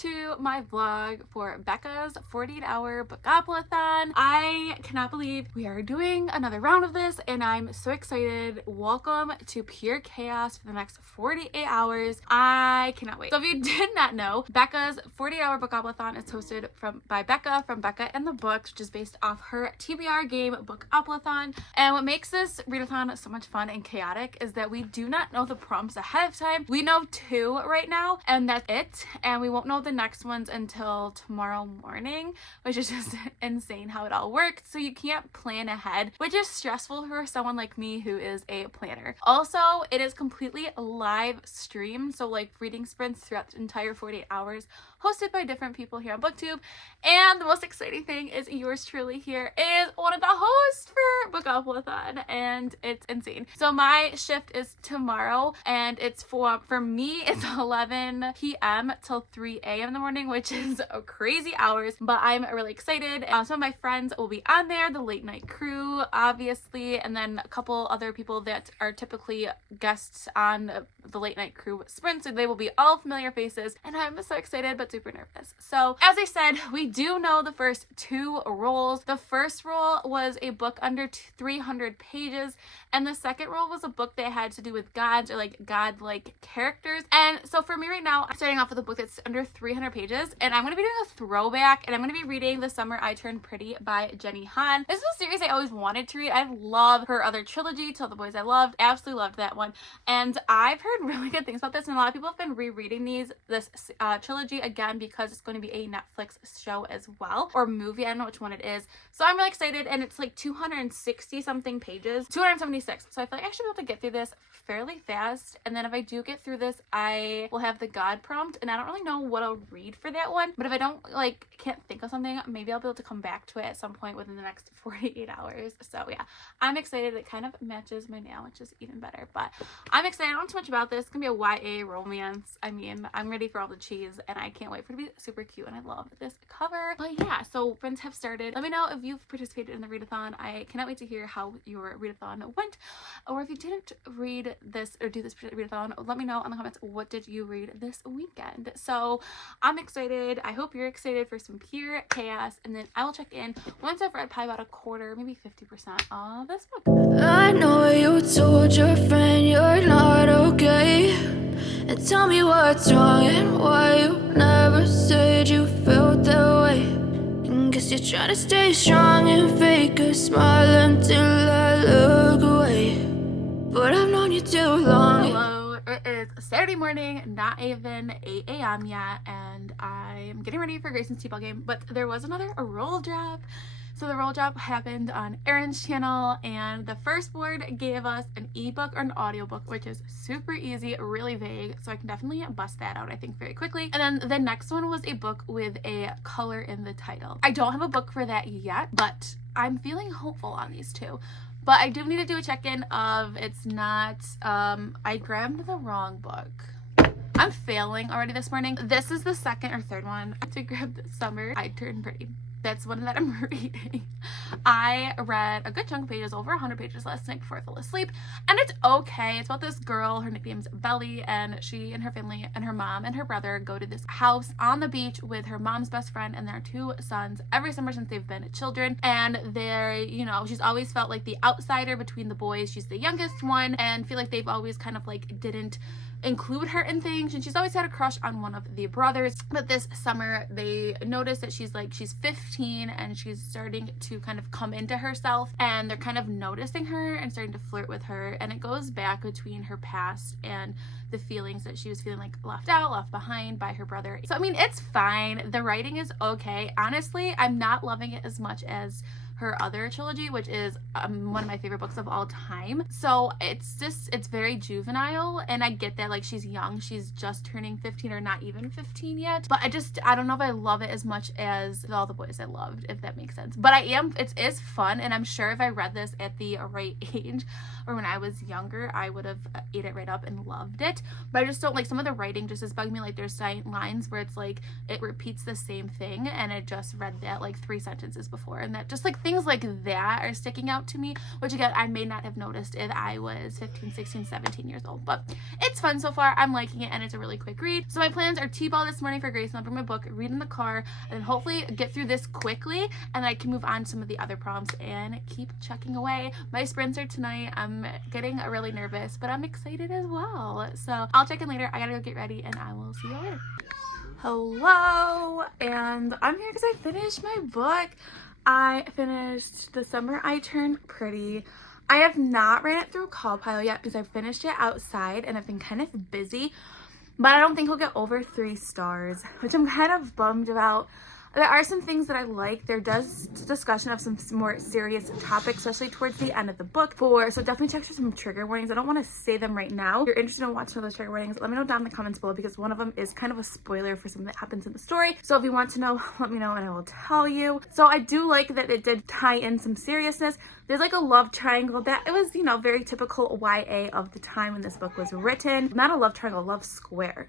to my vlog for Becca's 48-hour book-oplathon. I cannot believe we are doing another round of this and I'm so excited. Welcome to pure chaos for the next 48 hours. I cannot wait. So if you did not know, Becca's 48-hour book-oplathon is hosted by Becca from Becca and the Books, which is based off her TBR game Book-oplathon. And what makes this readathon so much fun and chaotic is that we do not know the prompts ahead of time. We know 2 right now and that's it, and we won't know the next ones until tomorrow morning, which is just insane how it all works. So you can't plan ahead, which is stressful for someone like me who is a planner. Also, it is completely live streamed, so like reading sprints throughout the entire 48 hours, hosted by different people here on BookTube. And the most exciting thing is yours truly here is one of the hosts for Book-oplathon, and it's insane. So my shift is tomorrow, and it's for me it's 11 p.m. till 3 a.m. in the morning, which is crazy hours, but I'm really excited. Some of my friends will be on there, the late night crew obviously, and then a couple other people that are typically guests on the late night crew sprint, so they will be all familiar faces, and I'm so excited but super nervous. So as I said, we do know the first 2 roles. The first role was a book under 300 pages, and the second role was a book that had to do with gods or like god-like characters. And so for me right now, I'm starting off with a book that's under 300 pages, and I'm going to be doing a throwback, and I'm going to be reading The Summer I Turned Pretty by Jenny Han. This is a series I always wanted to read. I love her other trilogy, Tell the Boys I Loved. Absolutely loved that one. And I've heard really good things about this, and a lot of people have been rereading this trilogy again because it's going to be a Netflix show as well, or movie. I don't know which one it is. So I'm really excited, and it's like 260 something pages, 276. So I feel like I should be able to get through this fairly fast, and then if I do get through this, I will have the God prompt, and I don't really know what I'll read for that one, but if I don't can't think of something, maybe I'll be able to come back to it at some point within the next 48 hours. So yeah, I'm excited. It kind of matches my nail, which is even better, but I'm excited. I don't know too much about this. It's gonna be a YA romance. I mean, I'm ready for all the cheese, and I can't wait for it to be super cute, and I love this cover. But yeah, so friends have started. Let me know if you've participated in the readathon. I cannot wait to hear how your readathon went, or if you didn't read this or do this readathon, let me know in the comments, what did you read this weekend? So I'm excited. I hope you're excited for some pure chaos, and then I will check in once I've read probably about a quarter, maybe 50% of this book. I know you told your friend you're not okay, and tell me what's wrong and why you never said you felt that way. And guess you're trying to stay strong and fake a smile until I look away, but I've known you too long. Hello, it is Saturday morning, not even 8 a.m. yet, and I'm getting ready for Grayson's t-ball game, but there was another roll drop. So the roll drop happened on Erin's channel, and the first board gave us an ebook or an audiobook, which is super easy, really vague, so I can definitely bust that out, I think, very quickly. And then the next one was a book with a color in the title. I don't have a book for that yet, but I'm feeling hopeful on these 2. But I do need to do a check-in of it's not, I grabbed the wrong book. I'm failing already this morning. This is the second or third one to grab this summer. I Turned Pretty. That's one that I'm reading. I read a good chunk of pages, over 100 pages last night before I fell asleep, and it's okay. It's about this girl, her nickname's Belly, and she and her family and her mom and her brother go to this house on the beach with her mom's best friend and their 2 sons every summer since they've been children. And they're, you know, she's always felt like the outsider between the boys. She's the youngest one, and feel like they've always kind of like didn't include her in things, and she's always had a crush on one of the brothers. But this summer they notice that she's 15 and she's starting to kind of come into herself, and they're kind of noticing her and starting to flirt with her, and it goes back between her past and the feelings that she was feeling like left out, left behind by her brother. So I mean, it's fine. The writing is okay. Honestly, I'm not loving it as much as her other trilogy, which is one of my favorite books of all time. So it's very juvenile, and I get that, like, she's young, she's just turning 15 or not even 15 yet, but I don't know if I love it as much as All the Boys I Loved, if that makes sense. But it is fun, and I'm sure if I read this at the right age or when I was younger, I would have ate it right up and loved it. But I just don't like, some of the writing just is bugging me. Like, there's lines where it's like it repeats the same thing, and I just read that like 3 sentences before, and that just like things like that are sticking out to me, which again, I may not have noticed if I was 15, 16, 17 years old, but it's fun so far. I'm liking it, and it's a really quick read. So my plans are T-ball this morning for Grace, and I'll bring my book, read in the car, and then hopefully get through this quickly, and I can move on to some of the other prompts and keep chucking away. My sprints are tonight. I'm getting really nervous, but I'm excited as well. So I'll check in later. I gotta go get ready, and I will see you later. Hello, and I'm here because I finished my book. I finished The Summer I Turned Pretty. I have not ran it through Callpile yet because I finished it outside and I've been kind of busy, but I don't think he'll get over 3 stars, which I'm kind of bummed about. There are some things that I like. There does discussion of some more serious topics, especially towards the end of the book. So definitely check for some trigger warnings. I don't want to say them right now. If you're interested in watching those trigger warnings, let me know down in the comments below, because one of them is kind of a spoiler for something that happens in the story. So if you want to know, let me know and I will tell you. So I do like that it did tie in some seriousness. There's like a love triangle that it was, you know, very typical YA of the time when this book was written. Not a love triangle, a love square.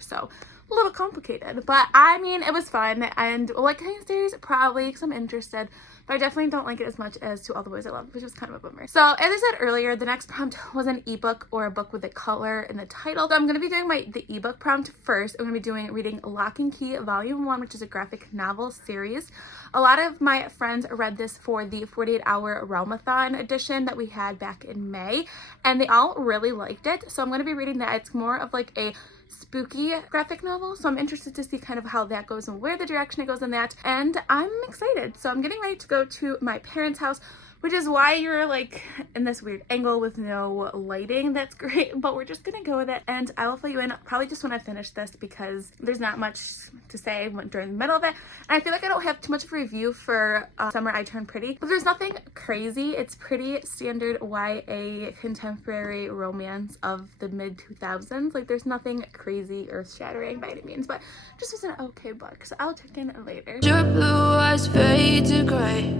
So a little complicated, but I mean, it was fun, and like kind of series probably because I'm interested, but I definitely don't like it as much as To All the Boys I Love, which was kind of a bummer. So as I said earlier, the next prompt was an ebook or a book with a color in the title. So I'm going to be doing the ebook prompt first. I'm going to be reading Lock and Key Volume 1, which is a graphic novel series. A lot of my friends read this for the 48-hour Realmathon edition that we had back in May, and they all really liked it. So I'm going to be reading that. It's more of like a spooky graphic novel, so I'm interested to see kind of how that goes and where the direction it goes in that, and I'm excited. So I'm getting ready to go to my parents' house, which is why you're like in this weird angle with no lighting. That's great, but we're just gonna go with it, and I will fill you in probably just when I finish this, because there's not much to say during the middle of it, and I feel like I don't have too much of a review for Summer I Turned Pretty, but there's nothing crazy. It's pretty standard YA contemporary romance of the mid-2000s. Like, there's nothing crazy earth-shattering by any means, but just was an okay book, so I'll check in later. Your blue eyes fade to gray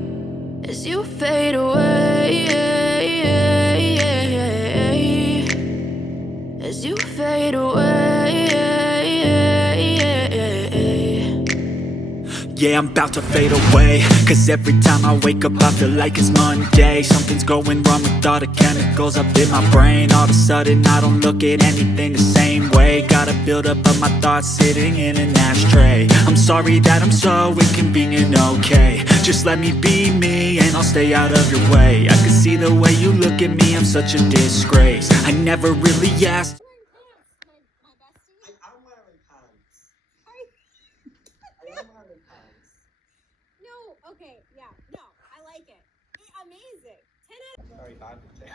as you fade away, as you fade away. Yeah, I'm about to fade away, cause every time I wake up I feel like it's Monday. Something's going wrong with all the chemicals up in my brain. All of a sudden I don't look at anything the same way. Gotta build up of my thoughts sitting in an ashtray. I'm sorry that I'm so inconvenient, okay. Just let me be me and I'll stay out of your way. I can see the way you look at me, I'm such a disgrace. I never really asked. I'm wearing pants. I am wearing pants. No, okay, yeah, no, I like it. Amazing. 10 out of Very bad potato.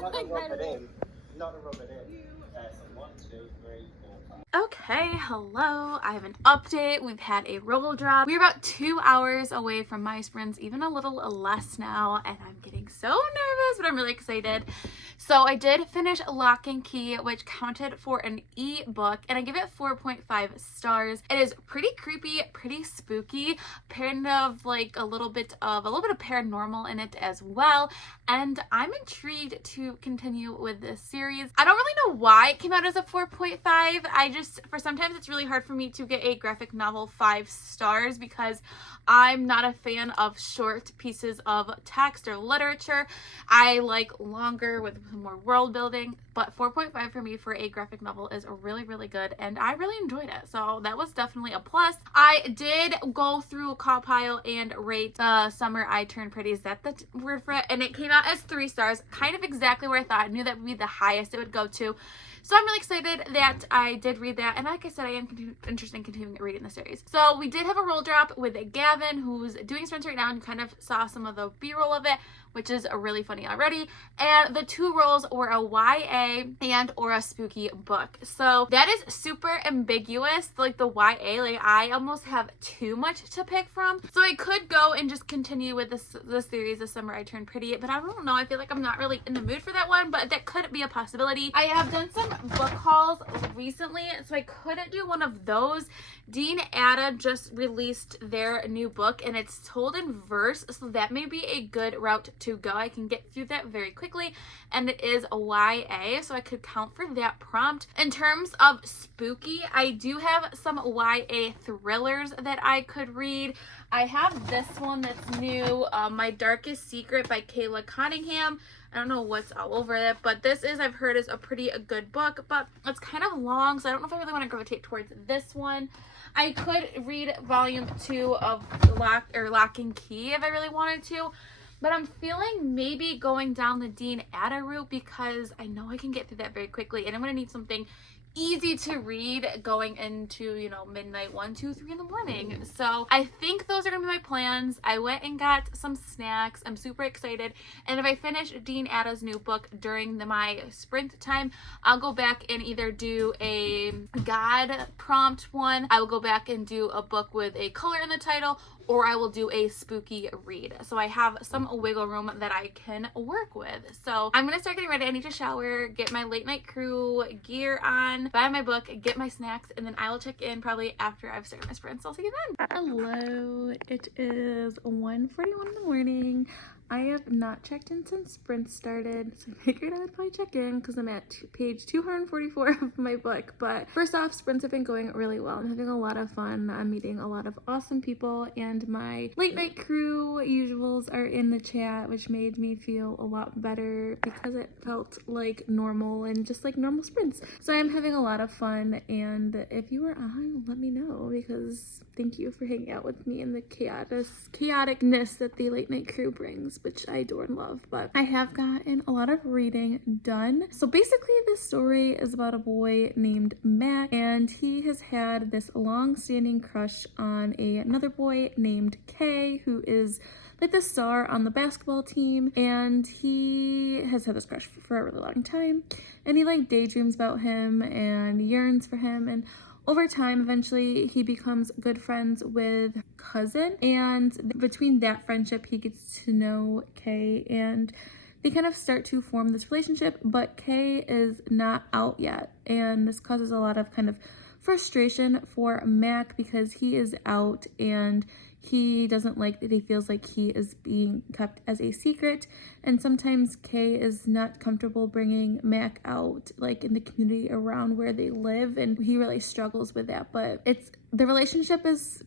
Not to rub it in. Not to rub it in. So 1, 2, 3, 4, 5. Okay, hello. I have an update. We've had a roll drop. We're about 2 hours away from my sprints, even a little less now, and I'm getting so nervous, but I'm really excited. So I did finish Lock and Key, which counted for an ebook, and I give it 4.5 stars. It is pretty creepy, pretty spooky, kind of like a little bit of paranormal in it as well, and I'm intrigued to continue with this series. I don't really know why it came out as a 4.5. For sometimes it's really hard for me to get a graphic novel 5 stars because I'm not a fan of short pieces of text or literature. I like longer with more world building, but 4.5 for me for a graphic novel is really, really good, and I really enjoyed it. So that was definitely a plus. I did go through Callpile and rate The Summer I Turned Pretty. Is that the word for it? And it came out as 3 stars, kind of exactly where I thought. I knew that would be the highest it would go to. So I'm really excited that I did read that, and like I said, I am interested in continuing reading the series. So we did have a roll drop with Gavin, who's doing sprints right now, and you kind of saw some of the B-roll of it, which is really funny already. And the 2 rolls were a YA and or a spooky book. So that is super ambiguous. Like the YA, like I almost have too much to pick from. So I could go and just continue with the series, The Summer I Turned Pretty, but I don't know. I feel like I'm not really in the mood for that one, but that could be a possibility. I have done some book hauls recently, so I couldn't do one of those. Dean Ada just released their new book, and it's told in verse, so that may be a good route to go. I can get through that very quickly, and it is a YA. day, so I could count for that prompt. In terms of spooky, I do have some YA thrillers that I could read. I have this one that's new, My Darkest Secret by Kayla Cunningham. I don't know what's all over it, but this is, I've heard, is a pretty good book, but it's kind of long, so I don't know if I really want to gravitate towards this one. I could read volume 2 of Lock and Key if I really wanted to, but I'm feeling maybe going down the Dean Atta route because I know I can get through that very quickly, and I'm going to need something easy to read going into, you know, midnight, 1, 2, 3 in the morning. So I think those are gonna be my plans. I went and got some snacks. I'm super excited, and if I finish Dean Atta's new book during my sprint time, I'll go back and either do a God prompt one, I will go back and do a book with a color in the title, or I will do a spooky read. So I have some wiggle room that I can work with. So I'm gonna start getting ready. I need to shower, get my late night crew gear on, buy my book, get my snacks, and then I will check in probably after I've started my sprints. I'll see you then. Hello, it is 1:41 in the morning. I have not checked in since sprint started, so I figured I would probably check in because I'm at page 244 of my book. But first off, sprints have been going really well. I'm having a lot of fun. I'm meeting a lot of awesome people, and my late night crew usuals are in the chat, which made me feel a lot better because it felt like normal and just like normal sprints. So I'm having a lot of fun, and if you were on, let me know, because thank you for hanging out with me in the chaoticness that the late night crew brings, which I adore and love. But I have gotten a lot of reading done. So basically this story is about a boy named Mac, and he has had this long-standing crush on another boy named Kay, who is like the star on the basketball team, and he has had this crush for a really long time, and he like daydreams about him and yearns for him, and over time, eventually, he becomes good friends with cousin, and between that friendship, he gets to know Kay, and they kind of start to form this relationship, but Kay is not out yet, and this causes a lot of kind of frustration for Mac because he is out, and he doesn't like that he feels like he is being kept as a secret, and sometimes Kay is not comfortable bringing Mac out like in the community around where they live, and he really struggles with that. But the relationship is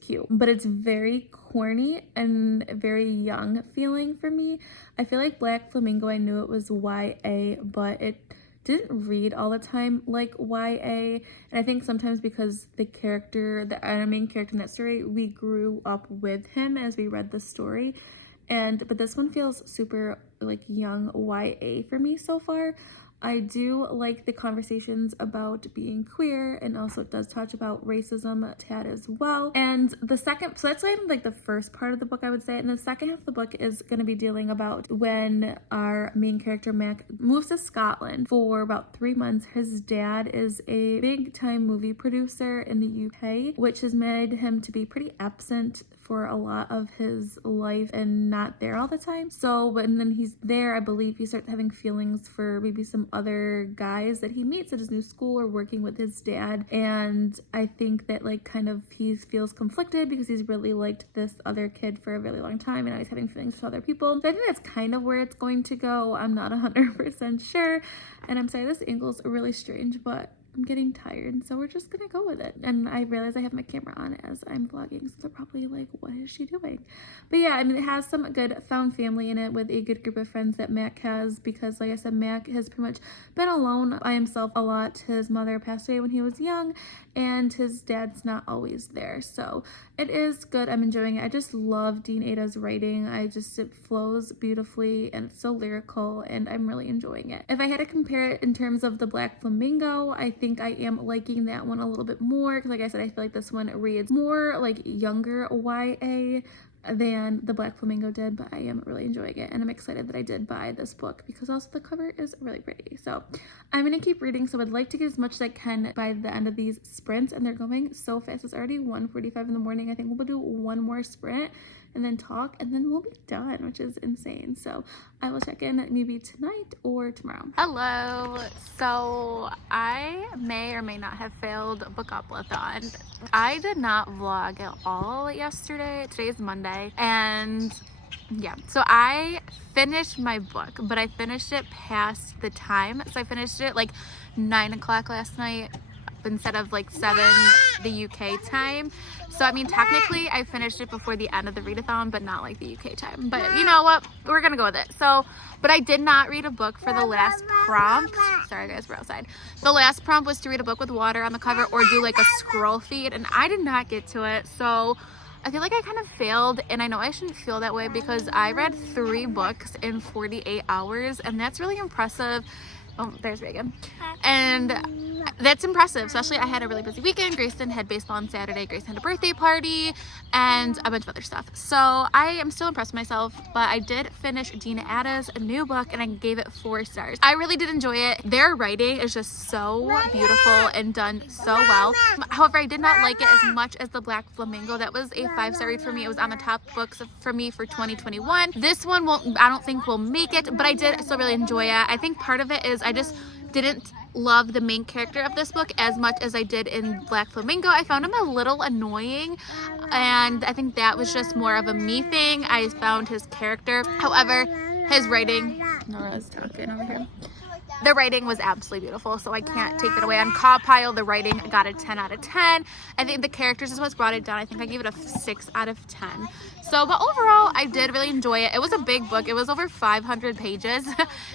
cute, but it's very corny and very young feeling for me. I feel like Black Flamingo, I knew it was YA, but it didn't read all the time like YA, and I think sometimes because our main character in that story, we grew up with him as we read the story, but this one feels super like young YA for me so far. I do like the conversations about being queer, and also it does touch about racism a tad as well. And so that's like the first part of the book, I would say. And the second half of the book is going to be dealing about when our main character Mac moves to Scotland for about 3 months. His dad is a big time movie producer in the UK, which has made him to be pretty absent for a lot of his life and not there all the time. So when then he's there, I believe he starts having feelings for maybe some other guys that he meets at his new school or working with his dad. And I think that like kind of he feels conflicted because he's really liked this other kid for a really long time, and now he's having feelings for other people. So I think that's kind of where it's going to go. I'm not 100% sure. And I'm sorry, this angle is really strange, but I'm getting tired, so we're just gonna go with it. And I realize I have my camera on as I'm vlogging, so they're probably like, what is she doing? But yeah, I mean, it has some good found family in it with a good group of friends that Mac has, because like I said, Mac has pretty much been alone by himself a lot. His mother passed away when he was young, and his dad's not always there. So it is good. I'm enjoying it. I just love Dean Atta's writing. It flows beautifully, and it's so lyrical, and I'm really enjoying it. If I had to compare it in terms of the Black Flamingo, I think I am liking that one a little bit more, because like I said, I feel like this one reads more like younger YA than the Black Flamingo did, but I am really enjoying it, and I'm excited that I did buy this book because also the cover is really pretty. So I'm gonna keep reading, so I'd like to get as much as I can by the end of these sprints, and they're going so fast. It's already 1:45 in the morning. I think we'll do one more sprint and then talk, and then we'll be done, which is insane. So I will check in maybe tonight or tomorrow. Hello. So I may or may not have failed Bookoplathon. I did not vlog at all yesterday. Today's Monday, and yeah, so I finished my book, but I finished it past the time. So I finished it like 9 o'clock last night instead of like 7 the UK time. So I mean, technically I finished it before the end of the readathon, but not like the UK time. But you know what? We're gonna go with it. So, but I did not read a book for the last prompt. Sorry guys, we're outside. The last prompt was to read a book with water on the cover or do like a scroll feed, and I did not get to it. So I feel like I kind of failed, and I know I shouldn't feel that way because I read 3 books in 48 hours, and that's really impressive. Oh, there's Reagan. And that's impressive, especially I had a really busy weekend. Grayson had baseball on Saturday. Grayson had a birthday party and a bunch of other stuff. So I am still impressed with myself, but I did finish Dina Ada's new book and I gave it 4 stars. I really did enjoy it. Their writing is just so beautiful and done so well. However, I did not like it as much as The Black Flamingo. That was a 5-star read for me. It was on the top books for me for 2021. This one I don't think will make it, but I did still really enjoy it. I think part of it is I just didn't love the main character of this book as much as I did in Black Flamingo. I found him a little annoying, and I think that was just more of a me thing. I found his character. However, his writing, Nora's talking over here. The writing was absolutely beautiful, so I can't take that away. On Cawpile, the writing got a 10 out of 10. I think the characters is what's brought it down. I think I gave it a 6 out of 10. So, but overall, I did really enjoy it. It was a big book. It was over 500 pages.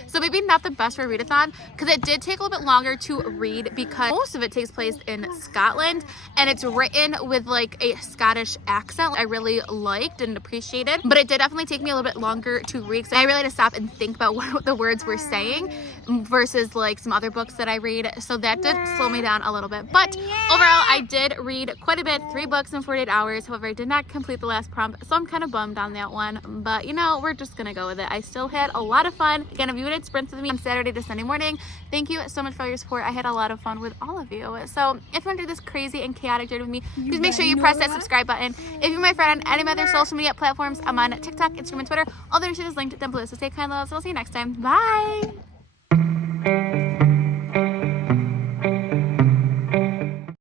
So maybe not the best for a readathon, because it did take a little bit longer to read because most of it takes place in Scotland, and it's written with like a Scottish accent I really liked and appreciated. But it did definitely take me a little bit longer to read, because I really had to stop and think about what the words were saying versus like some other books that I read. So that did slow me down a little bit. But overall, I did read quite a bit, 3 books in 48 hours. However, I did not complete the last prompt, so I'm kind of bummed on that one. But you know, we're just gonna go with it. I still had a lot of fun. Again, if you did sprints with me on Saturday to Sunday morning, thank you so much for all your support. I had a lot of fun with all of you. So if you want to do this crazy and chaotic journey with me, please make sure you press that subscribe button. If you're my friend on any of my other social media platforms, I'm on TikTok, Instagram, and Twitter. All their shit is linked down below. So stay kind, loves, and I'll see you next time. Bye.